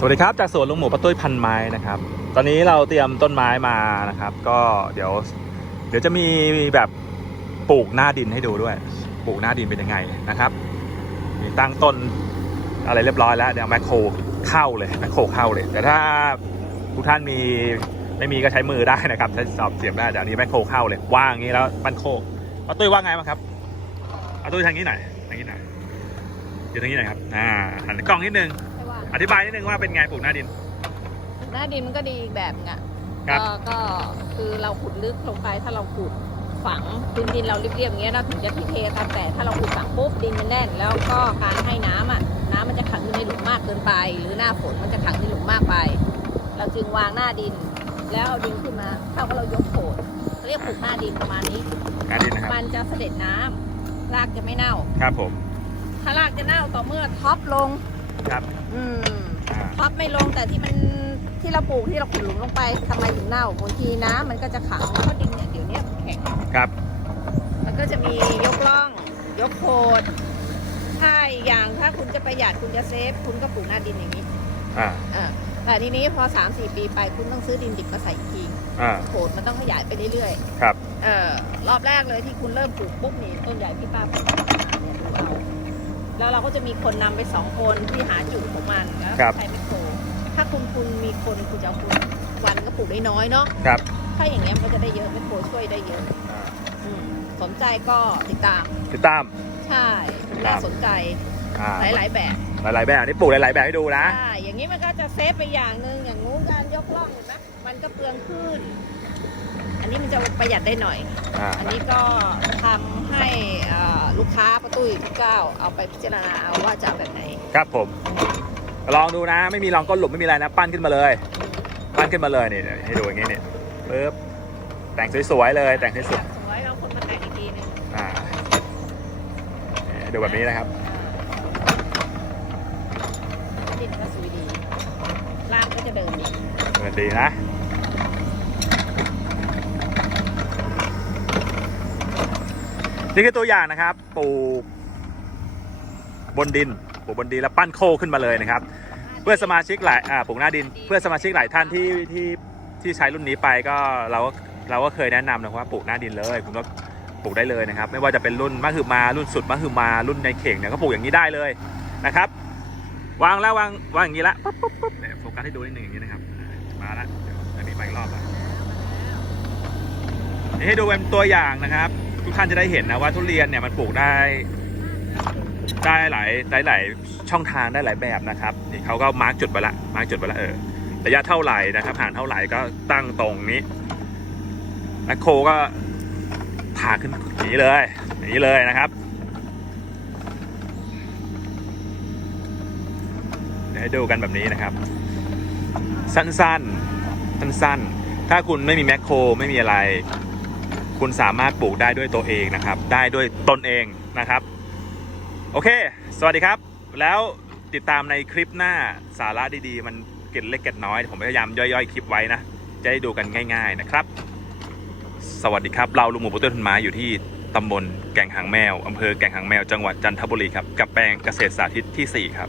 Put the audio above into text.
สวัสดีครับ จากสวนลุงหมูป้าตุ้ยพันไม้นะครับ ตอนนี้เราเตรียมต้นไม้มานะครับ ก็เดี๋ยว เดี๋ยวจะมีแบบปลูกหน้าดินให้ดูด้วย ปลูกหน้าดินเป็นยังไงนะครับ มีตั้งต้นอะไรเรียบร้อยแล้วเดี๋ยวแมคโครเข้าเลยแมคโครเข้าเลย แต่ถ้าทุกท่านมีไม่มีก็ใช้มือได้นะครับใช้สอบเสียบได้แต่อันนี้แมคโครเข้าเลยว่างอย่างนี้แล้วปั้นโคกป้าตุ้ยว่าไงบ้างครับป้าตุ้ยทางนี้หน่อยทางนี้หน่อยอยู่ทางนี้หน่อยครับอ่าหันกล้องนิดนึง อธิบายนิดนึงว่าเป็นไงปลูกหน้าดิน หน้าดินมันก็ดีอีกแบบนึงอะครับ ก็ก็คือเราขุดลึกลงไปถ้าเราขุดฝังดินดินเราเรียบๆอย่างเงี้ยเราถึงจะพิเทกันแต่ถ้าเราขุดฝังปุ๊บดินมันแน่น แล้วก็การให้น้ำอะน้ำมันจะขังอยู่ในหลุมมากเกินไป หรือหน้าฝนมันจะขังในหลุมมากไป เราจึงวางหน้าดิน แล้วเอาดินขึ้นมาเท่ากับเรายกโขดเขาเรียกปลูกหน้าดินประมาณนี้ หน้าดินนะครับ มันจะเสด็จน้ำรากจะไม่เน่า ครับผม ถ้ารากจะเน่าต่อเมื่อท็อปลง ครับอืมอ่าพับไม่ลงแต่ที่มันที่เราปลูกที่เราขุดหลุมลงไปทำไมถึงเน่าบางทีน้ำมันก็จะขังเพราะดินเนี่ยเดี๋ยวนี้มันแข็ง ครับมันก็จะมียกล่อง ยกโคดถ้าอีกอย่างถ้าคุณจะประหยัดคุณจะเซฟ คุณก็ปลูกหน้าดินอย่างนี้อ่าอ่าแต่ทีนี้พอ 3 4 ปีไปคุณต้องซื้อดินดิบมาใส่อีกทีอ่าโขดมันต้องขยายไปเรื่อยครับ ๆเออรอบแรกเลยที่คุณเริ่มปลูกปุ๊บนี่ต้นใหญ่พี่ป้าปลูกเนี่ยดูเอา แล้วเราก็จะมีคนนำไปสองคนที่หาจุดของมันแล้วครับ ใช้ไมโครถ้าคุณคุณมีคนคุณจะเอาคุณวันก็ปลูกได้น้อยเนาะครับถ้าอย่างเงี้ยมันก็จะได้เยอะไมโครช่วยได้เยอะอ่าอืมสนใจก็ติดตามติดตาม ใช่ครัน่าบสนใจอ่าหลาย ๆ แบบหลายๆแบบอันนี้ปลูกหลายๆแบบให้ดูนะ ใช่อย่างนี้มันก็จะเซฟไปอย่างหนึ่งอย่างงู้นการยกล่องเห็นไหมมันก็เปลืองขึ้นอั นนี้มันจะประหยัดได้หน่อย อ่าอันนี้ก็ทำให้เอ่อลูกค้าประตุ้ยทุกเก้าเอาไปพิจารณาเอาว่าจะเอาแบบไหน ครับผม ลองดูนะ ไม่มีรองก้นหลุมไม่มีอะไรนะ ปั้นขึ้นมาเลย ปั้นขึ้นมาเลยนี่เดี๋ยวให้ดูอย่างงี้นี่ปึ๊บแต่งสวยๆเลยแต่งสวยสวยเราคนมาแต่งอีกทีหนึงๆอ่านี่ให้ดูแบบนี้นะครับ ดินก็สวยดีรากก็จะเดินดี เงินดีนะ นี่คือตัวอย่างนะครับปลูกบนดินปลูกบนดินแล้วปั้นโคขึ้นมาเลยนะครับ เพื่อสมาชิกหลายอ่าปลูกหน้าดิน เพื่อสมาชิกหลายท่านที่ที่ที่ใช้รุ่นนี้ไปก็เราก็เราก็เคยแนะนำนะว่าปลูกหน้าดินเลยคุณก็ปลูกได้เลยนะครับ ไม่ว่าจะเป็นรุ่นมะฮือมารุ่นสุดมะฮือมารุ่นในเข่งเนี่ยก็ปลูกอย่างนี้ได้เลยนะครับ วางแล้ววางวางอย่างนี้ละปุ๊บปุ๊บปุ๊บเนี่ยโฟกัสให้ดูนิดนึงอย่างนี้นะครับอ่ามาละเดี๋ยวจะมีมาอีกรอบละนี่ให้ดูเป็นตัวอย่างนะครับ ทุกท่านจะได้เห็นนะว่าทุเรียนเนี่ยมันปลูกได้ ได้หลายได้หลายช่องทางได้หลายแบบนะครับนี่เขาก็มาร์กจุดไปละมาร์กจุดไปละเออระยะเท่าไหร่นะครับห่างเท่าไหร่ก็ตั้งตรงนี้แมคโครก็ถาขึ้นอย่างนี้เลยอย่างนี้เลยนะครับเดี๋ยวให้ดูกันแบบนี้นะครับ สั้นๆสั้นๆถ้าคุณไม่มีแมคโครไม่มีอะไร คุณสามารถปลูกได้ด้วยตัวเองนะครับ ได้ด้วยตนเองนะครับ โอเค สวัสดีครับ แล้วติดตามในคลิปหน้าสาระดีๆ มันเก็ดเล็กเก็ดน้อย ผมพยายามย่อยๆ คลิปไว้นะ จะได้ดูกันง่ายๆนะครับ สวัสดีครับ เราลุงหมูปุตเตอร์ทุนไม้อยู่ที่ตำบลแก่งหางแมวอำเภอแก่งหางแมวจังหวัดจันทบุรีครับ กับแปลงเกษตรสาธิตที่ 4 ครับ